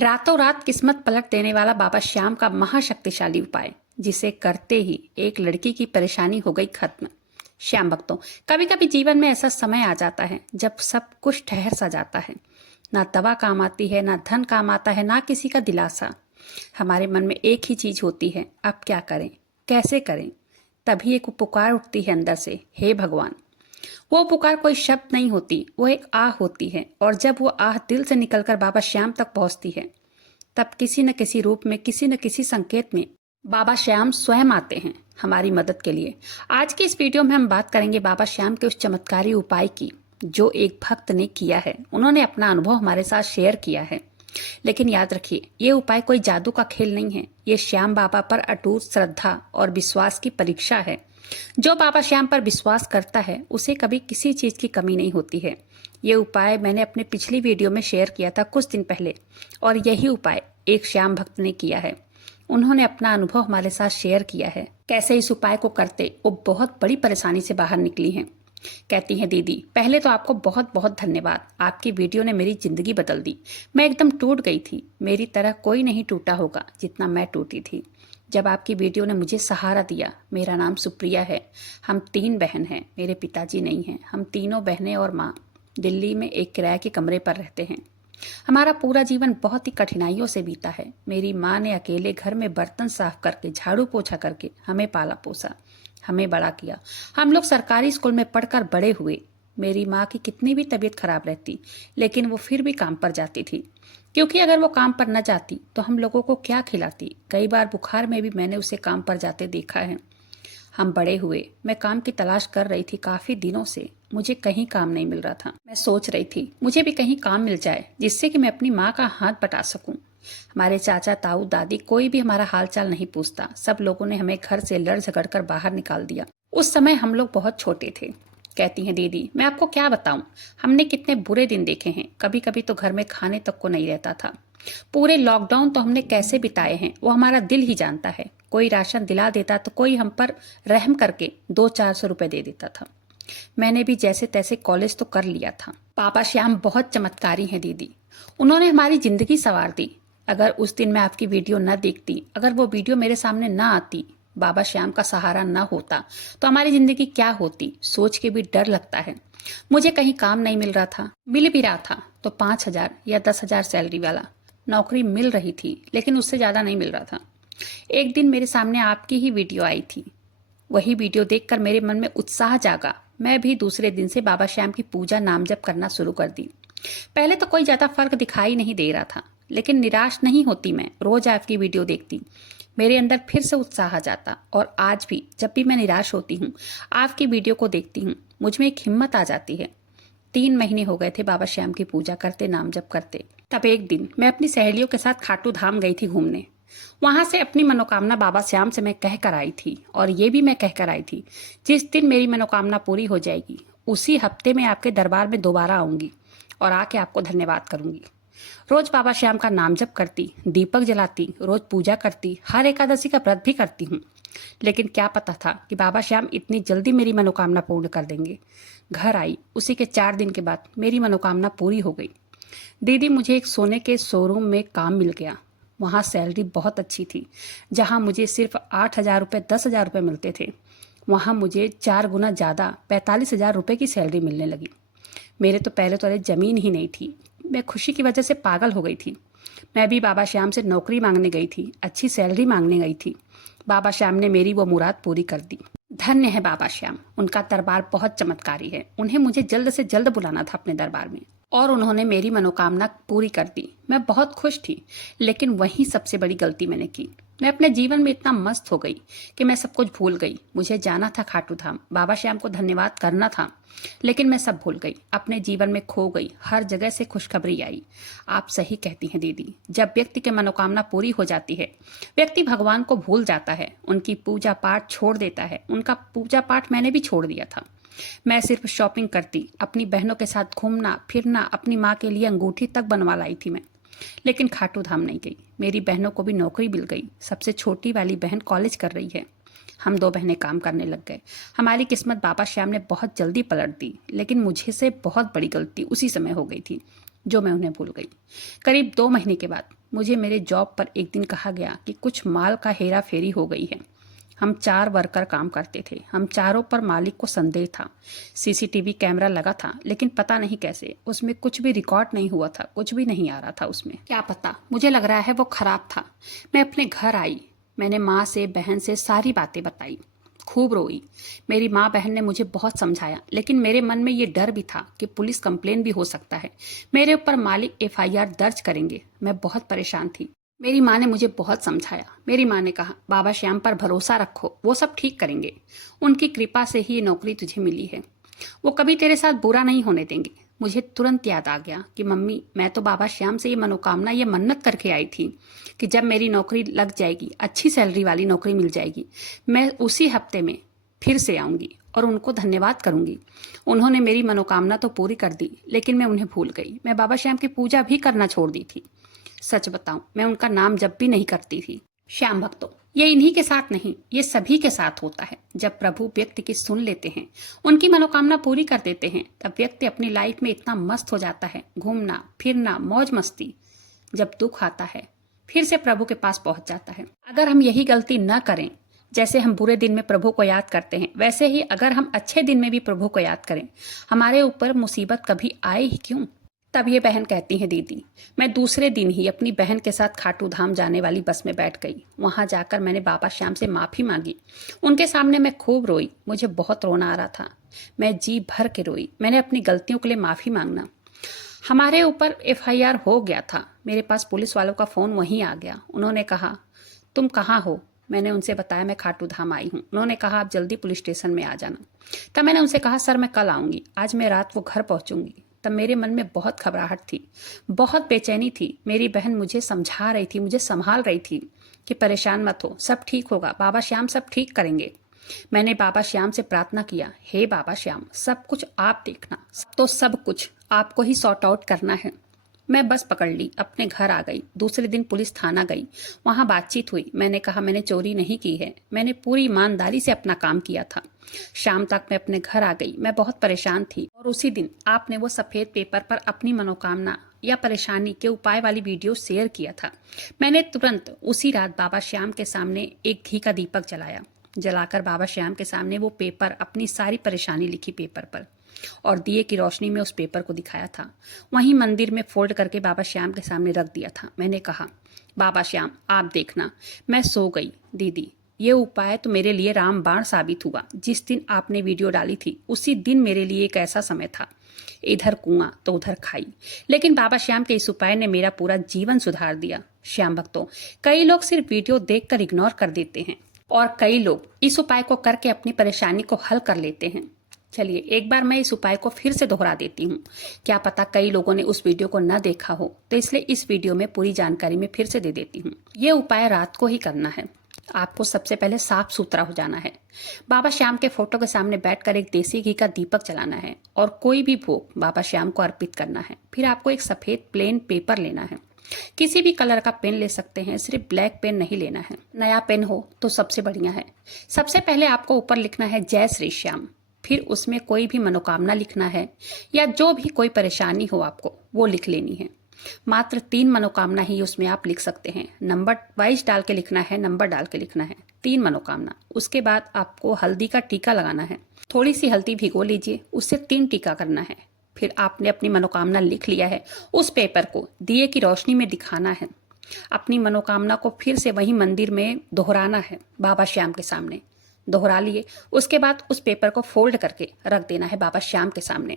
रातों रात किस्मत पलट देने वाला बाबा श्याम का महाशक्तिशाली उपाय, जिसे करते ही एक लड़की की परेशानी हो गई खत्म। श्याम भक्तों, कभी कभी जीवन में ऐसा समय आ जाता है जब सब कुछ ठहर सा जाता है। ना दवा काम आती है, ना धन काम आता है, ना किसी का दिलासा। हमारे मन में एक ही चीज होती है, अब क्या करें, कैसे करें। तभी एक पुकार उठती है अंदर से, हे भगवान। वो पुकार कोई शब्द नहीं होती, वो एक आह होती है। और जब वो आह दिल से निकलकर बाबा श्याम तक पहुंचती है, तब किसी न किसी रूप में, किसी न किसी संकेत में बाबा श्याम स्वयं आते हैं हमारी मदद के लिए। आज की इस वीडियो में हम बात करेंगे बाबा श्याम के उस चमत्कारी उपाय की, जो एक भक्त ने किया है। उन्होंने अपना अनुभव हमारे साथ शेयर किया है। लेकिन याद रखिए, ये उपाय कोई जादू का खेल नहीं है। ये श्याम बाबा पर अटूट श्रद्धा और विश्वास की परीक्षा है। जो बाबा श्याम पर विश्वास करता है, उसे कभी किसी चीज की कमी नहीं होती है। ये उपाय मैंने अपने पिछली वीडियो में शेयर किया था कुछ दिन पहले, और यही उपाय एक श्याम भक्त ने किया है। उन्होंने अपना अनुभव हमारे साथ शेयर किया है, कैसे इस उपाय को करते वो बहुत बड़ी परेशानी से बाहर निकली हैं। कहती हैं, दीदी पहले तो आपको बहुत बहुत धन्यवाद। आपकी वीडियो ने मेरी जिंदगी बदल दी। मैं एकदम टूट गई थी। मेरी तरह कोई नहीं टूटा होगा जितना मैं टूटी थी। जब आपकी वीडियो ने मुझे सहारा दिया। मेरा नाम सुप्रिया है। हम 3 बहन हैं। मेरे पिताजी नहीं हैं। हम तीनों बहनें और माँ दिल्ली में एक किराए के कमरे पर रहते हैं। हमारा पूरा जीवन बहुत ही कठिनाइयों से बीता है। मेरी माँ ने अकेले घर में बर्तन साफ करके, झाड़ू पोछा करके हमें पाला पोसा, हमें बड़ा किया। हम लोग सरकारी स्कूल में पढ़कर बड़े हुए। मेरी माँ की कितनी भी तबीयत खराब रहती, लेकिन वो फिर भी काम पर जाती थी, क्योंकि अगर वो काम पर न जाती तो हम लोगों को क्या खिलाती। कई बार बुखार में भी मैंने उसे काम पर जाते देखा है। हम बड़े हुए। मैं काम की तलाश कर रही थी काफी दिनों से। मुझे कहीं काम नहीं मिल रहा था। मैं सोच रही थी मुझे भी कहीं काम मिल जाए, जिससे कि मैं अपनी माँ का हाथ बटा सकूं। हमारे चाचा, ताऊ, दादी कोई भी हमारा हालचाल नहीं पूछता। सब लोगों ने हमें घर से लड़ झगड़ कर बाहर निकाल दिया। उस समय हम लोग बहुत छोटे थे। कहती हैं, दीदी मैं आपको क्या बताऊं, हमने कितने बुरे दिन देखे हैं। कभी कभी तो घर में खाने तक को नहीं रहता था। पूरे लॉकडाउन तो हमने कैसे बिताए हैं, वो हमारा दिल ही जानता है। कोई राशन दिला देता तो कोई हम पर रहम करके 200-400 रुपए दे देता था। मैंने भी जैसे तैसे कॉलेज तो कर लिया था। पापा श्याम बहुत चमत्कारी हैं दीदी। उन्होंने हमारी जिंदगी संवार दी। अगर उस दिन मैं आपकी वीडियो न देखती, अगर वो वीडियो मेरे सामने न आती, बाबा श्याम का सहारा न होता, तो हमारी जिंदगी क्या होती, सोच के भी डर लगता है। मुझे कहीं काम नहीं मिल रहा था। मिल भी रहा था तो 5,000 या 10,000 सैलरी वाला नौकरी मिल रही थी, लेकिन उससे ज्यादा नहीं मिल रहा था। एक दिन मेरे सामने आपकी ही वीडियो आई थी। वही वीडियो देखकर मेरे मन में उत्साह जागा। मैं भी दूसरे दिन से बाबा श्याम की पूजा नाम जप करना शुरू कर दी। पहले तो कोई ज्यादा फर्क दिखाई नहीं दे रहा था, लेकिन निराश नहीं होती मैं। रोज आपकी वीडियो देखती, मेरे अंदर फिर से उत्साह आ जाता। और आज भी जब भी मैं निराश होती हूँ, आपकी वीडियो को देखती हूँ, मुझ में एक हिम्मत आ जाती है। 3 महीने हो गए थे बाबा श्याम की पूजा करते, नाम जप करते। तब एक दिन मैं अपनी सहेलियों के साथ खाटू धाम गई थी घूमने। वहां से अपनी मनोकामना बाबा श्याम से मैं कह कर आई थी, और ये भी मैं कह कर आई थी, जिस दिन मेरी मनोकामना पूरी हो जाएगी, उसी हफ्ते में आपके दरबार में दोबारा आऊंगी और आके आपको धन्यवाद करूंगी। रोज बाबा श्याम का नाम जप करती, दीपक जलाती, रोज पूजा करती, हर एकादशी का व्रत भी करती हूँ। लेकिन क्या पता था कि बाबा श्याम इतनी जल्दी मेरी मनोकामना पूर्ण कर देंगे। घर आई, उसी के 4 दिन के बाद मेरी मनोकामना पूरी हो गई। दीदी, मुझे एक सोने के शोरूम में काम मिल गया। वहाँ सैलरी बहुत अच्छी थी। जहाँ मुझे सिर्फ 8,000 रुपये, 10,000 रुपये मिलते थे, वहाँ मुझे 4 गुना ज़्यादा 45,000 रुपये की सैलरी मिलने लगी। मेरे तो पहले तो ज़मीन ही नहीं थी। मैं खुशी की वजह से पागल हो गई थी। मैं भी बाबा श्याम से नौकरी मांगने गई थी, अच्छी सैलरी मांगने गई थी। बाबा श्याम ने मेरी वो मुराद पूरी कर दी। धन्य है बाबा श्याम, उनका दरबार बहुत चमत्कारी है। उन्हें मुझे जल्द से जल्द बुलाना था अपने दरबार में, और उन्होंने मेरी मनोकामना पूरी कर दी। मैं बहुत खुश थी, लेकिन वही सबसे बड़ी गलती मैंने की। मैं अपने जीवन में इतना मस्त हो गई कि मैं सब कुछ भूल गई। मुझे जाना था खाटू धाम, बाबा श्याम को धन्यवाद करना था, लेकिन मैं सब भूल गई, अपने जीवन में खो गई। हर जगह से खुशखबरी आई। आप सही कहती हैं दीदी, जब व्यक्ति की मनोकामना पूरी हो जाती है, व्यक्ति भगवान को भूल जाता है, उनकी पूजा पाठ छोड़ देता है। उनका पूजा पाठ मैंने भी छोड़ दिया था। मैं सिर्फ शॉपिंग करती, अपनी बहनों के साथ घूमना फिरना, अपनी माँ के लिए अंगूठी तक बनवा लाई थी मैं। लेकिन खाटू धाम नहीं गई। मेरी बहनों को भी नौकरी मिल गई। सबसे छोटी वाली बहन कॉलेज कर रही है। हम 2 बहनें काम करने लग गए। हमारी किस्मत बाबा श्याम ने बहुत जल्दी पलट दी, लेकिन मुझे से बहुत बड़ी गलती उसी समय हो गई थी, जो मैं उन्हें भूल गई। करीब 2 महीने के बाद मुझे मेरे जॉब पर एक दिन कहा गया कि कुछ माल का हेरा फेरी हो गई है। हम 4 वर्कर काम करते थे। हम चारों पर मालिक को संदेह था। सीसीटीवी कैमरा लगा था, लेकिन पता नहीं कैसे उसमें कुछ भी रिकॉर्ड नहीं हुआ था, कुछ भी नहीं आ रहा था उसमें। क्या पता, मुझे लग रहा है वो खराब था। मैं अपने घर आई। मैंने माँ से, बहन से सारी बातें बताई। खूब रोई। मेरी माँ बहन ने मुझे बहुत समझाया, लेकिन मेरे मन में ये डर भी था कि पुलिस कंप्लेन भी हो सकता है। मेरे ऊपर मालिक एफआईआर दर्ज करेंगे। मैं बहुत परेशान थी। मेरी माँ ने मुझे बहुत समझाया। मेरी माँ ने कहा, बाबा श्याम पर भरोसा रखो, वो सब ठीक करेंगे। उनकी कृपा से ही ये नौकरी तुझे मिली है। वो कभी तेरे साथ बुरा नहीं होने देंगे। मुझे तुरंत याद आ गया कि मम्मी, मैं तो बाबा श्याम से ये मनोकामना, ये मन्नत करके आई थी कि जब मेरी नौकरी लग जाएगी, अच्छी सैलरी वाली नौकरी मिल जाएगी, मैं उसी हफ्ते में फिर से आऊँगी और उनको धन्यवाद करूँगी। उन्होंने मेरी मनोकामना तो पूरी कर दी, लेकिन मैं उन्हें भूल गई। मैं बाबा श्याम की पूजा भी करना छोड़ दी थी। सच बताऊं, मैं उनका नाम जब भी नहीं करती थी। श्याम भक्तों, ये इन्हीं के साथ नहीं, ये सभी के साथ होता है। जब प्रभु व्यक्ति की सुन लेते हैं, उनकी मनोकामना पूरी कर देते हैं, तब व्यक्ति अपनी लाइफ में इतना मस्त हो जाता है। घूमना फिरना, मौज मस्ती। जब दुख आता है, फिर से प्रभु के पास पहुंच जाता है। अगर हम यही गलती न करें, जैसे हम बुरे दिन में प्रभु को याद करते हैं, वैसे ही अगर हम अच्छे दिन में भी प्रभु को याद करें, हमारे ऊपर मुसीबत कभी आए ही क्यों। तब ये बहन कहती है, दीदी, मैं दूसरे दिन ही अपनी बहन के साथ खाटू धाम जाने वाली बस में बैठ गई। वहां जाकर मैंने बाबा श्याम से माफ़ी मांगी। उनके सामने मैं खूब रोई। मुझे बहुत रोना आ रहा था। मैं जी भर के रोई। मैंने अपनी गलतियों के लिए माफ़ी मांगना। हमारे ऊपर एफआईआर हो गया था। मेरे पास पुलिस वालों का फ़ोन वहीं आ गया। उन्होंने कहा, तुम कहाँ हो? मैंने उनसे बताया, मैं खाटू धाम आई हूँ। उन्होंने कहा, आप जल्दी पुलिस स्टेशन में आ जाना। तब मैंने उनसे कहा, सर मैं कल आऊँगी, आज मैं रात वो घर पहुँचूंगी। तब मेरे मन में बहुत घबराहट थी, बहुत बेचैनी थी। मेरी बहन मुझे समझा रही थी, मुझे संभाल रही थी कि परेशान मत हो, सब ठीक होगा, बाबा श्याम सब ठीक करेंगे। मैंने बाबा श्याम से प्रार्थना किया, हे बाबा श्याम, सब कुछ आप देखना, तो सब कुछ आपको ही सॉर्ट आउट करना है। मैं बस पकड़ ली, अपने घर आ गई। दूसरे दिन पुलिस थाना गई। वहां बातचीत हुई। मैंने कहा, मैंने चोरी नहीं की है, मैंने पूरी ईमानदारी से अपना काम किया था। शाम तक मैं अपने घर आ गई। मैं बहुत परेशान थी और उसी दिन आपने वो सफेद पेपर पर अपनी मनोकामना या परेशानी के उपाय वाली वीडियो शेयर किया था। मैंने तुरंत उसी रात बाबा श्याम के सामने एक घी का दीपक जलाया। जलाकर बाबा श्याम के सामने वो पेपर, अपनी सारी परेशानी लिखी पेपर पर और दिए की रोशनी में उस पेपर को दिखाया था। वहीं मंदिर में फोल्ड करके बाबा श्याम के सामने रख दिया था। मैंने कहा, बाबा श्याम आप देखना। मैं सो गई। दीदी, ये उपाय तो मेरे लिए रामबाण साबित हुआ। जिस दिन आपने वीडियो डाली थी, उसी दिन मेरे लिए एक ऐसा समय था, इधर कुआं तो उधर खाई। लेकिन बाबा श्याम के इस उपाय ने मेरा पूरा जीवन सुधार दिया। श्याम भक्तों, कई लोग सिर्फ वीडियो देखकर इग्नोर कर देते हैं और कई लोग इस उपाय को करके अपनी परेशानी को हल कर लेते हैं। चलिए एक बार मैं इस उपाय को फिर से दोहरा देती हूँ। क्या पता कई लोगों ने उस वीडियो को न देखा हो, तो इसलिए इस वीडियो में पूरी जानकारी मैं फिर से दे देती हूँ। ये उपाय रात को ही करना है। आपको सबसे पहले साफ सुथरा हो जाना है। बाबा श्याम के फोटो के सामने बैठकर एक देसी घी का दीपक जलाना है और कोई भी भोग बाबा श्याम को अर्पित करना है। फिर आपको एक सफेद प्लेन पेपर लेना है। किसी भी कलर का पेन ले सकते हैं, सिर्फ ब्लैक पेन नहीं लेना है। नया पेन हो तो सबसे बढ़िया है। सबसे पहले आपको ऊपर लिखना है, जय श्री श्याम। फिर उसमें कोई भी मनोकामना लिखना है या जो भी कोई परेशानी हो आपको, वो लिख लेनी है। मात्र 3 मनोकामना ही उसमें आप लिख सकते हैं। नंबर वाइज डाल के लिखना है, नंबर डाल के लिखना है। 3 मनोकामना। उसके बाद आपको हल्दी का टीका लगाना है। थोड़ी सी हल्दी भिगो लीजिए, उससे 3 टीका करना है। फिर आपने अपनी मनोकामना लिख लिया है, उस पेपर को दिए की रोशनी में दिखाना है। अपनी मनोकामना को फिर से वही मंदिर में दोहराना है, बाबा श्याम के सामने। दोहरा लिए, उसके बाद उस पेपर को फोल्ड करके रख देना है बाबा श्याम के सामने।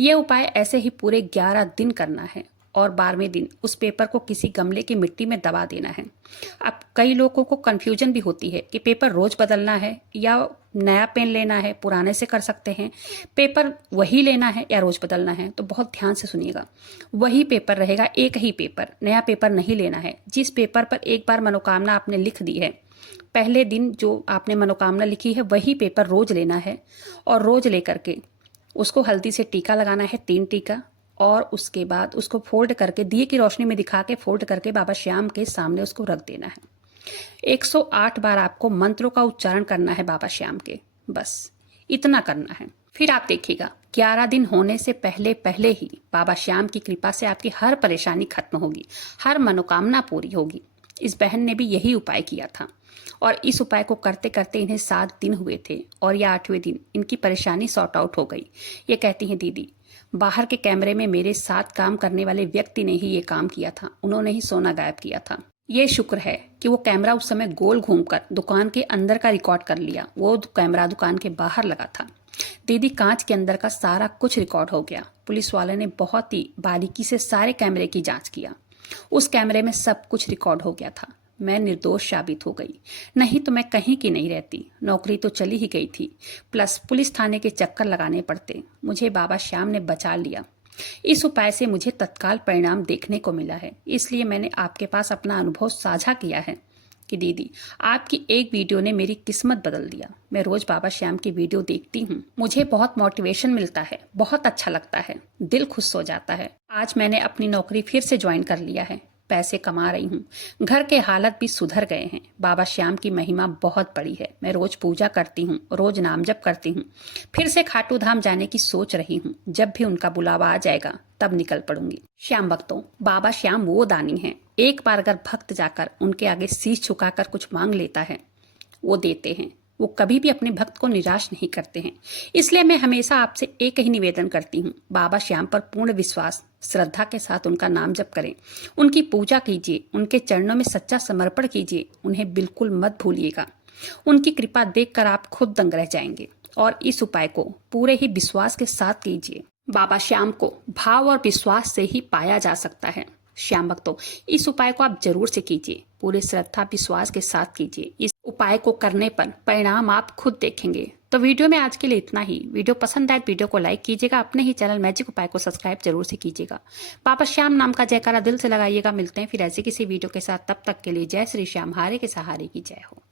ये उपाय ऐसे ही पूरे 11 दिन करना है और 12वें दिन उस पेपर को किसी गमले की मिट्टी में दबा देना है। अब कई लोगों को कंफ्यूजन भी होती है कि पेपर रोज बदलना है या नया पेन लेना है, पुराने से कर सकते हैं। पेपर वही लेना है या रोज बदलना है, तो बहुत ध्यान से सुनिएगा। वही पेपर रहेगा, एक ही पेपर, नया पेपर नहीं लेना है। जिस पेपर पर एक बार मनोकामना आपने लिख दी है, पहले दिन जो आपने मनोकामना लिखी है, वही पेपर रोज लेना है और रोज लेकर के उसको हल्दी से टीका लगाना है, 3 टीका। और उसके बाद उसको फोल्ड करके दिए की रोशनी में दिखा के फोल्ड करके बाबा श्याम के सामने उसको रख देना है। 108 बार आपको मंत्रों का उच्चारण करना है बाबा श्याम के, बस इतना करना है। फिर आप देखिएगा 11 दिन होने से पहले पहले ही बाबा श्याम की कृपा से आपकी हर परेशानी खत्म होगी, हर मनोकामना पूरी होगी। इस बहन ने भी यही उपाय किया था और इस उपाय को करते करते इन्हें 7 दिन हुए थे और या 8वें दिन इनकी परेशानी सॉर्ट आउट हो गई। ये कहती हैं, दीदी बाहर के कैमरे में मेरे साथ काम करने वाले व्यक्ति ने ही ये काम किया था, उन्होंने ही सोना गायब किया था। ये शुक्र है कि वो कैमरा उस समय गोल घूमकर दुकान के अंदर का रिकॉर्ड कर लिया, वो कैमरा दुकान के बाहर लगा था। दीदी कांच के अंदर का सारा कुछ रिकॉर्ड हो गया। पुलिस वाले ने बहुत ही बारीकी से सारे कैमरे की जांच किया, उस कैमरे में सब कुछ रिकॉर्ड हो गया था। मैं निर्दोष साबित हो गई, नहीं तो मैं कहीं की नहीं रहती, नौकरी तो चली ही गई थी, प्लस पुलिस थाने के चक्कर लगाने पड़ते। मुझे बाबा श्याम ने बचा लिया। इस उपाय से मुझे तत्काल परिणाम देखने को मिला है, इसलिए मैंने आपके पास अपना अनुभव साझा किया है कि दीदी आपकी एक वीडियो ने मेरी किस्मत बदल दिया। मैं रोज बाबा श्याम की वीडियो देखती हूँ, मुझे बहुत मोटिवेशन मिलता है, बहुत अच्छा लगता है, दिल खुश हो जाता है। आज मैंने अपनी नौकरी फिर से ज्वाइन कर लिया है, पैसे कमा रही हूँ, घर के हालत भी सुधर गए हैं। बाबा श्याम की महिमा बहुत बड़ी है, मैं रोज पूजा करती हूँ, रोज नाम जप करती हूँ। फिर से खाटू धाम जाने की सोच रही हूँ, जब भी उनका बुलावा आ जाएगा तब निकल पड़ूंगी। श्याम भक्तों, बाबा श्याम वो दानी हैं, एक बार अगर भक्त जाकर उनके आगे शीश झुकाकर कुछ मांग लेता है, वो देते हैं। वो कभी भी अपने भक्त को निराश नहीं करते हैं। इसलिए मैं हमेशा आपसे एक ही निवेदन करती हूँ, बाबा श्याम पर पूर्ण विश्वास श्रद्धा के साथ उनका नाम जप करें, उनकी पूजा कीजिए, उनके चरणों में सच्चा समर्पण कीजिए, उन्हें बिल्कुल मत भूलिएगा। उनकी कृपा देखकर आप खुद दंग रह जाएंगे और इस उपाय को पूरे ही विश्वास के साथ कीजिए। बाबा श्याम को भाव और विश्वास से ही पाया जा सकता है। श्याम भक्तों, इस उपाय को आप जरूर से कीजिए, पूरे श्रद्धा विश्वास के साथ कीजिए। इस उपाय को करने पर परिणाम आप खुद देखेंगे। तो वीडियो में आज के लिए इतना ही। वीडियो पसंद आए तो वीडियो को लाइक कीजिएगा, अपने ही चैनल मैजिक उपाय को सब्सक्राइब जरूर से कीजिएगा। बाबा श्याम नाम का जयकारा दिल से लगाइएगा। मिलते हैं फिर ऐसे किसी वीडियो के साथ, तब तक के लिए जय श्री श्याम, हारे के सहारे की जय हो।